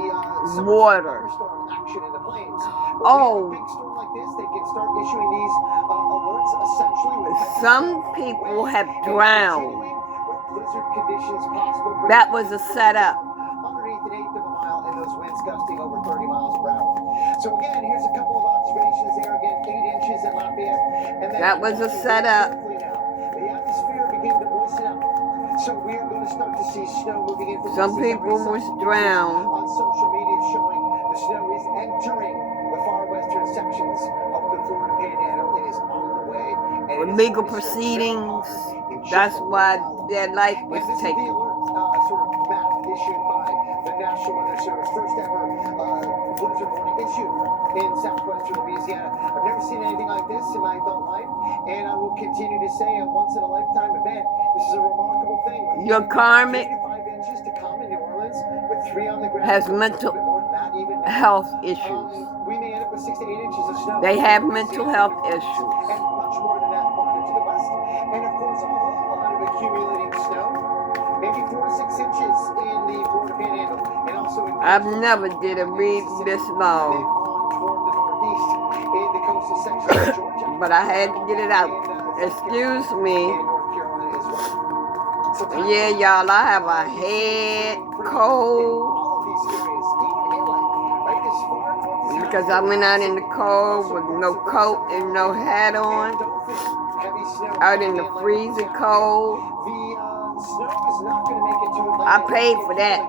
water storm action in the plains. Oh, a big storm like this, they can start issuing these alerts essentially with some people have drowned. That was a setup. Underneath an 1/8 of a mile, and those winds gusting over 30 miles per hour. So again, here's a couple of observations there. Again, 8 inches in Lafayette. And then that was a setup. The atmosphere began to moisten up. So we are going to start to see snow moving in. Some people was drowned. On social media showing the snow is entering the far western sections of the Florida Panhandle. It is on the way. For legal proceedings. That's why their life was taken. Sort of map issued by the National Weather Service. First ever blizzard warning issued in southwestern Louisiana. I've never seen anything like this in my adult life, and I will continue to say a once-in-a-lifetime event. This is a remarkable thing. Your karmic 3 to 5 inches to come in New Orleans, with 3 on the ground. Has mental health issues. We may end up with 6 to 8 inches of snow. They have mental health issues. And much more than that farther to the west. And of course, a whole lot of accumulating snow. Maybe 4 to 6 inches in the Florida Panhandle, and also in I've never did a read this long. toward the northeast in the coastal section of Georgia. But I had to get it out. Excuse me. And North Carolina as well. Yeah, y'all, I have a head cold. All of these areas, even inland, right as far north as Because I went out in the cold with no coat and no hat on. heavy snow. Out in the freezing cold. The snow is not going to make it to Atlanta. I paid for that.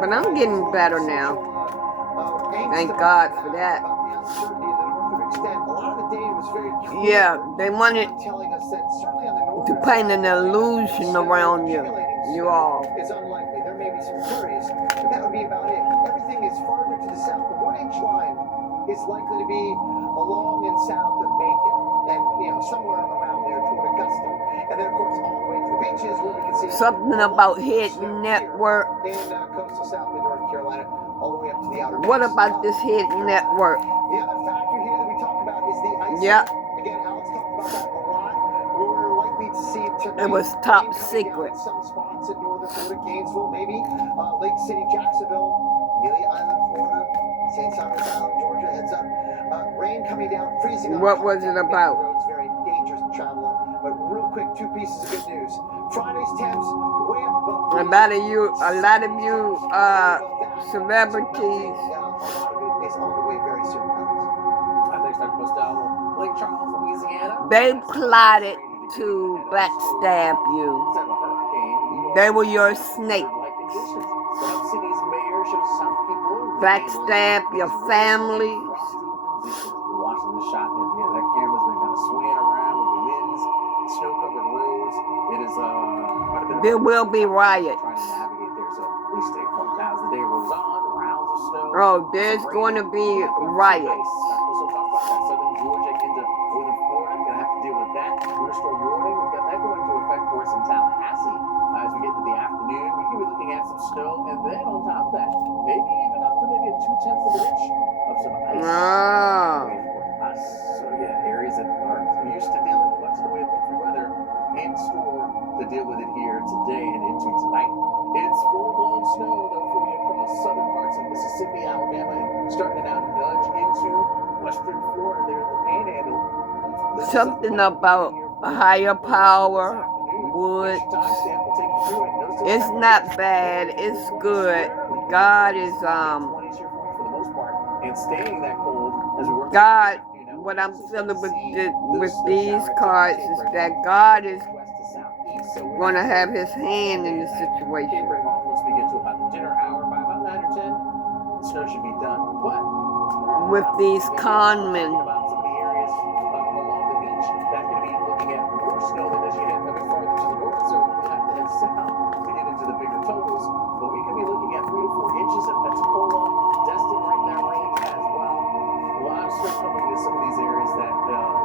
But I'm getting better now. Thank God for that. Yeah, they wanted to paint an illusion around you. You all. Is unlikely. There may be some flurries, but that would be about it. Everything is farther to the south. The 1 inch line is likely to be along and south of Macon, and somewhere around there toward Augusta. beaches where we can see Something about Hidden Network. in coastal South and North Carolina, all the way up to the outer What banks about of this Hidden Network? The other factor here that we talk about is the icing. Yep. Again, Alex talked about that a lot. We're likely to see tonight. It was top rain coming secret. down in some spots in northern Florida, Gainesville, maybe Lake City, Jacksonville, Amelia Island, Florida, St. Simon's Island, Georgia. Heads up. Rain coming down, freezing on What was it contact, making about? the roads very dangerous to travel on. But real quick, two pieces of good news. Friday's temps way up above A lot of you celebrities. is on the way very soon. Thanks, Dr. Costello. Lake Charles, Louisiana. They plotted to backstab you. They were your snake. Backstab your families. Watching the shot, and yeah, that camera's been kind of swaying around with the winds, snow-covered roads. It is quite a bit of There will be riots. trying to navigate there, so please stay home. Now, as the day rolls on, rounds of snow. Oh, there's going to be riots. Also talk about that southern Georgia into northern Florida. Gonna have to deal with that. Winter storm warning. We've got that going into effect for us in Tallahassee. As we get to the afternoon, we could be looking at some snow, and then on top of that, maybe even up to maybe a 2/10 of an inch of some ice. Oh. So yeah, areas that aren't used to dealing with much of the way of wintry weather in store to deal with it here today and into tonight. It's full-blown snow though for you across southern parts of Mississippi, Alabama, and starting to now nudge into western Florida there in the Panhandle. Something about a higher power would. It's not bad. It's good. God is God. What I'm feeling with these cards is that God is going to have His hand in the situation. Once we get to about the dinner hour, by about 9 or 10, the snow should be done. But with these con men. about some of the areas along the beach, that's going to be looking at more snow than as you head coming farther to the north. So we have to head south to get into the bigger totals. But we could be looking at 3 to 4 inches at Pensacola, Destin right in that range as well. A lot of snow coming to some of these areas that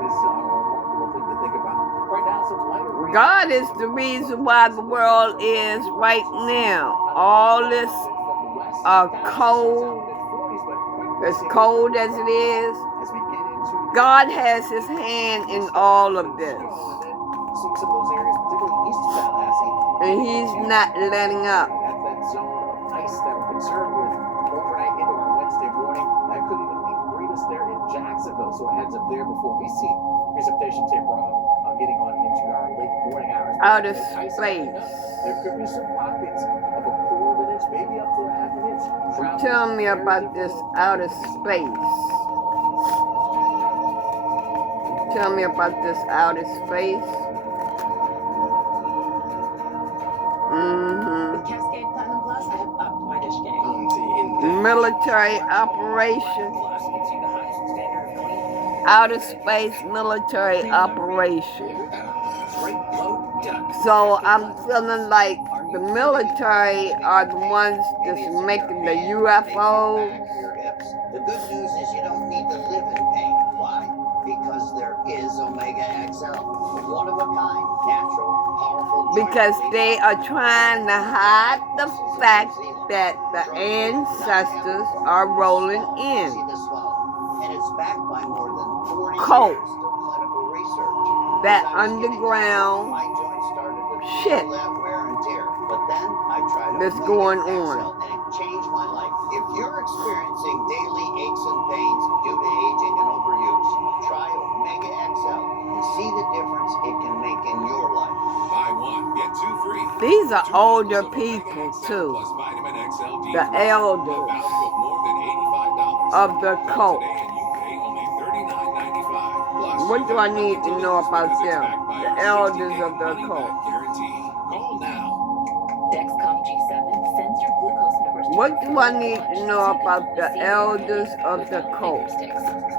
is a remarkable thing to think about. Right now, some lighter rain. God is the reason why the world is right now. All this cold, as cold as it is, God has His hand in all of this. And He's not letting up. That zone of ice that we're concerned with overnight into our Wednesday morning, that could even greet us there in Jacksonville. So a heads up there before we see precipitation taper off, getting on into our late morning hours. Outer space. There could be some pockets of a quarter of an inch, maybe up to a half an inch. Tell me about this outer space. Tell me about this outer space. Cascade Platinum Plus, I have upped my dish game. Military operation. Outer space military operation. So I'm feeling like the military are the ones that's making the UFOs. The good news is you don't need to live in pain. Why? Because there is Omega XL. One of a kind, natural, powerful. Because they are trying to hide the fact that the ancestors are rolling in. And it's backed by more than 40 Coke. years of clinical research. That underground My joints started to shit feel that wear and tear. But then I tried that's Omega going XL, on. and it changed my life. If you're experiencing daily aches and pains due to aging and overuse, try Omega XL and see the difference it can make in your life. Buy one, get 2 free. These are older people too. The elders of the cult. What do I need to know about them? The elders of the cult. Dexcom G7 sends your glucose numbers. What do I need to know about the elders of the cult?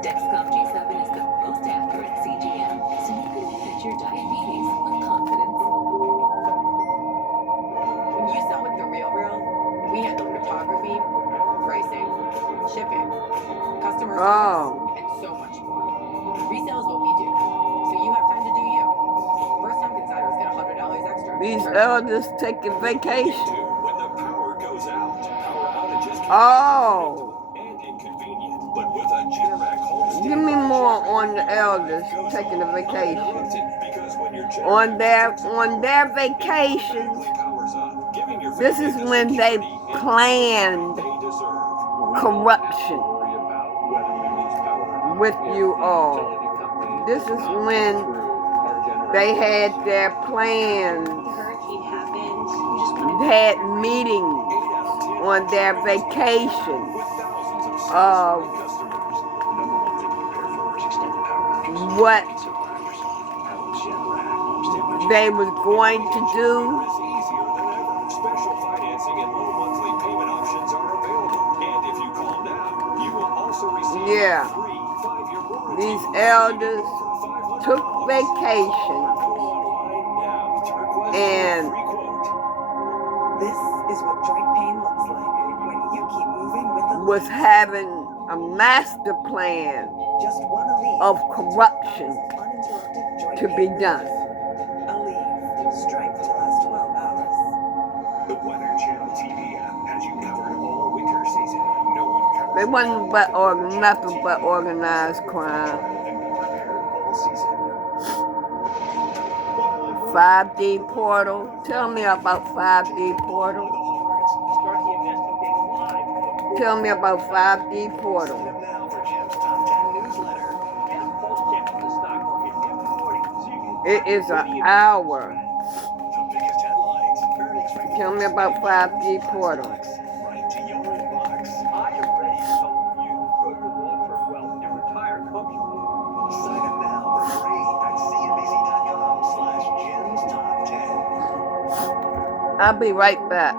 Dexcom G7 is the most accurate CGM, so you can manage your diabetes with confidence. When you sell with the real, we handle photography, pricing, shipping, customer service, and so much more. Resale is what we do, so you have time to do you. First-time consigners get $100 extra. These elders taking vacation. When the power goes out, power outages can Oh. be and inconvenient. But with a Generac home Give me more on the elders taking a vacation. On their vacation, this is when they planned corruption with you all. This is when they had their plans, had meetings on their vacation of what they was going to do. Special financing and low monthly payment options are available. And if you call now, you will also receive Yeah. a free 5-year warranty. These elders took vacation and This is what joint pain looks like when you keep moving with the was having a master plan just one Aleve of corruption uninterrupted joint to be pain done. Aleve, strength to last 12 hours. The Weather Channel TV app has you covered all winter season. No one covers They wasn't but nothing but organized crime. 5D portal. Tell me about 5D portal. Tell me about 5D portal. It is an hour. Tell me about 5D portal. I'll be right back.